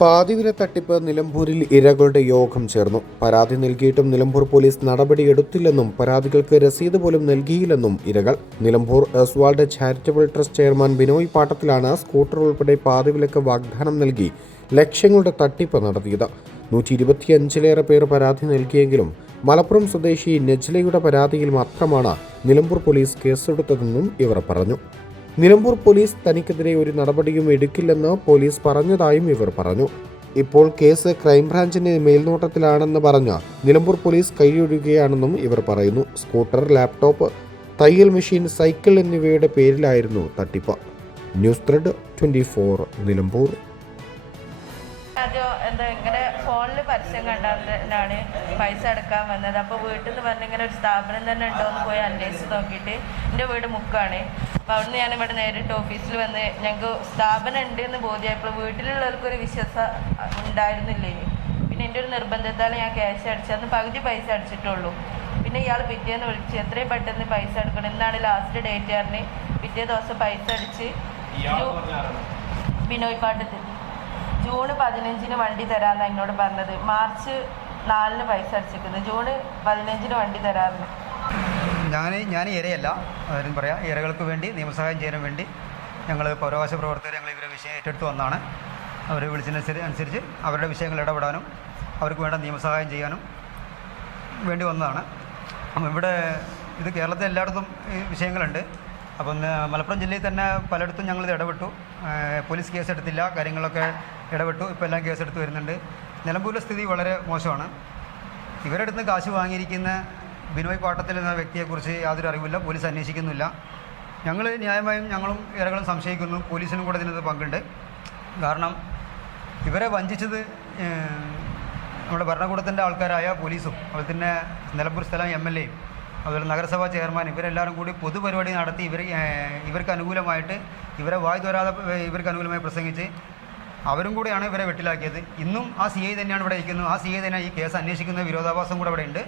പാതിവില തട്ടിപ്പ് നിലമ്പൂരിൽ ഇരകളുടെ യോഗം ചേർന്നു. പരാതി നൽകിയിട്ടും നിലമ്പൂർ പോലീസ് നടപടിയെടുത്തില്ലെന്നും പരാതികൾക്ക് രസീത് പോലും നൽകിയില്ലെന്നും ഇരകൾ. Nilambur Oswald charitable trust chairman Binoy പാട്ടത്തിലാണ് സ്കൂട്ടർ ഉൾപ്പെടെ പാതിവിലക്ക് വാഗ്ദാനം നൽകി ലക്ഷങ്ങളുടെ തട്ടിപ്പ് നടത്തിയത്. 125ലേറെ പേർ പരാതി നൽകിയെങ്കിലും മലപ്പുറം സ്വദേശി നജ്ലയുടെ പരാതിയിൽ മാത്രമാണ് നിലമ്പൂർ പോലീസ് കേസെടുത്തതെന്നും ഇവർ പറഞ്ഞു. നിലമ്പൂർ പോലീസ് തനിക്കെതിരെ ഒരു നടപടിയും എടുക്കില്ലെന്ന് പോലീസ് പറഞ്ഞതായും ഇവർ പറഞ്ഞു. ഇപ്പോൾ കേസ് ക്രൈംബ്രാഞ്ചിന്റെ മേൽനോട്ടത്തിലാണെന്ന് പറഞ്ഞ് നിലമ്പൂർ പോലീസ് കൈയൊഴിയുകയാണെന്നും ഇവർ പറയുന്നു. സ്കൂട്ടർ, ലാപ്ടോപ്പ്, തയ്യൽ മെഷീൻ, സൈക്കിൾ എന്നിവയുടെ പേരിലായിരുന്നു തട്ടിപ്പ്. News thread 24 Nilambur. ഇങ്ങനെ ഫോണിൽ പരസ്യം കണ്ടാണ് പൈസ അടക്കാൻ വന്നത്. അപ്പോൾ വീട്ടിൽ നിന്ന് പറഞ്ഞ് ഇങ്ങനെ ഒരു സ്ഥാപനം തന്നെ ഉണ്ടോ എന്ന് പോയി അന്വേഷിച്ച് നോക്കിയിട്ട് എൻ്റെ വീട് മുക്കാണ്. അപ്പോൾ അവിടുന്ന് ഞാൻ ഇവിടെ നേരിട്ട് ഓഫീസിൽ വന്ന് ഞങ്ങൾക്ക് സ്ഥാപനം ഉണ്ട് എന്ന് ബോധ്യമായപ്പോൾ വീട്ടിലുള്ളവർക്കൊരു വിശ്വാസം ഉണ്ടായിരുന്നില്ലേ. പിന്നെ എൻ്റെ ഒരു നിർബന്ധത്താൽ ഞാൻ ക്യാഷ് അടിച്ചന്ന് പകുതി പൈസ അടിച്ചിട്ടുള്ളൂ. പിന്നെ ഇയാൾ പിറ്റേന്ന് വിളിച്ച് എത്രയും പെട്ടെന്ന് പൈസ അടക്കണം, എന്നാണ് ലാസ്റ്റ് ഡേറ്റ് പറഞ്ഞ് പിറ്റേ ദിവസം പൈസ അടിച്ച് ബിനോയ് പാട്ടത്തിൽ ജൂൺ 15 വണ്ടി തരാമെന്ന് എന്നോട് പറഞ്ഞത്. മാർച്ച് 4 പൈസ അടിച്ചിരിക്കുന്നത്. ജൂൺ 15 വണ്ടി തരാമെന്ന്. ഞാൻ ഇരയല്ല, ആരും പറയാം. ഇരകൾക്ക് വേണ്ടി നിയമസഹായം ചെയ്യാൻ വേണ്ടി ഞങ്ങൾ പൗരാവകാശ പ്രവർത്തകർ ഞങ്ങൾ ഇവരെ വിഷയം ഏറ്റെടുത്ത് വന്നതാണ്. അവർ വിളിച്ചതനുസരിച്ച് അവരുടെ വിഷയങ്ങൾ ഇടപെടാനും അവർക്ക് വേണ്ട നിയമസഹായം ചെയ്യാനും വേണ്ടി വന്നതാണ്. അപ്പം ഇവിടെ ഇത് കേരളത്തിൽ എല്ലായിടത്തും ഈ വിഷയങ്ങളുണ്ട്. അപ്പം മലപ്പുറം ജില്ലയിൽ തന്നെ പലയിടത്തും ഞങ്ങളിത് ഇടപെട്ടു. പോലീസ് കേസെടുത്തില്ല, കാര്യങ്ങളൊക്കെ ഇടപെട്ടു. ഇപ്പോൾ എല്ലാം കേസെടുത്ത് വരുന്നുണ്ട്. നിലമ്പൂരിലെ സ്ഥിതി വളരെ മോശമാണ്. ഇവരുടെ അടുത്ത് കാശ് വാങ്ങിയിരിക്കുന്ന ബിനോയ് പാട്ടത്തിൽ എന്ന വ്യക്തിയെക്കുറിച്ച് യാതൊരു അറിവില്ല, പോലീസ് അന്വേഷിക്കുന്നില്ല. ഞങ്ങൾ ന്യായമായും ഞങ്ങളും ഇരകളും സംശയിക്കുന്നു. പോലീസിനും കൂടെ ഇതിനകത്ത് പങ്കുണ്ട്. കാരണം ഇവരെ വഞ്ചിച്ചത് നമ്മുടെ ഭരണകൂടത്തിൻ്റെ ആൾക്കാരായ പോലീസും അതുപോലെ തന്നെ നിലമ്പൂർ സ്ഥലം MLA യും അതുപോലെ നഗരസഭാ ചെയർമാൻ ഇവരെല്ലാവരും കൂടി പൊതുപരിപാടി നടത്തി ഇവർക്ക് അനുകൂലമായിട്ട് ഇവരെ വായ് തോരാതെ ഇവർക്ക് അനുകൂലമായി പ്രസംഗിച്ച് അവരും കൂടെയാണ് ഇവരെ വെട്ടിലാക്കിയത്. ഇന്നും ആ CI തന്നെയാണ് ഇവിടെ ഇരിക്കുന്നത്. ആ CI തന്നെ ഈ കേസ് അന്വേഷിക്കുന്ന വിരോധാഭാസം കൂടെ ഇവിടെ ഉണ്ട്.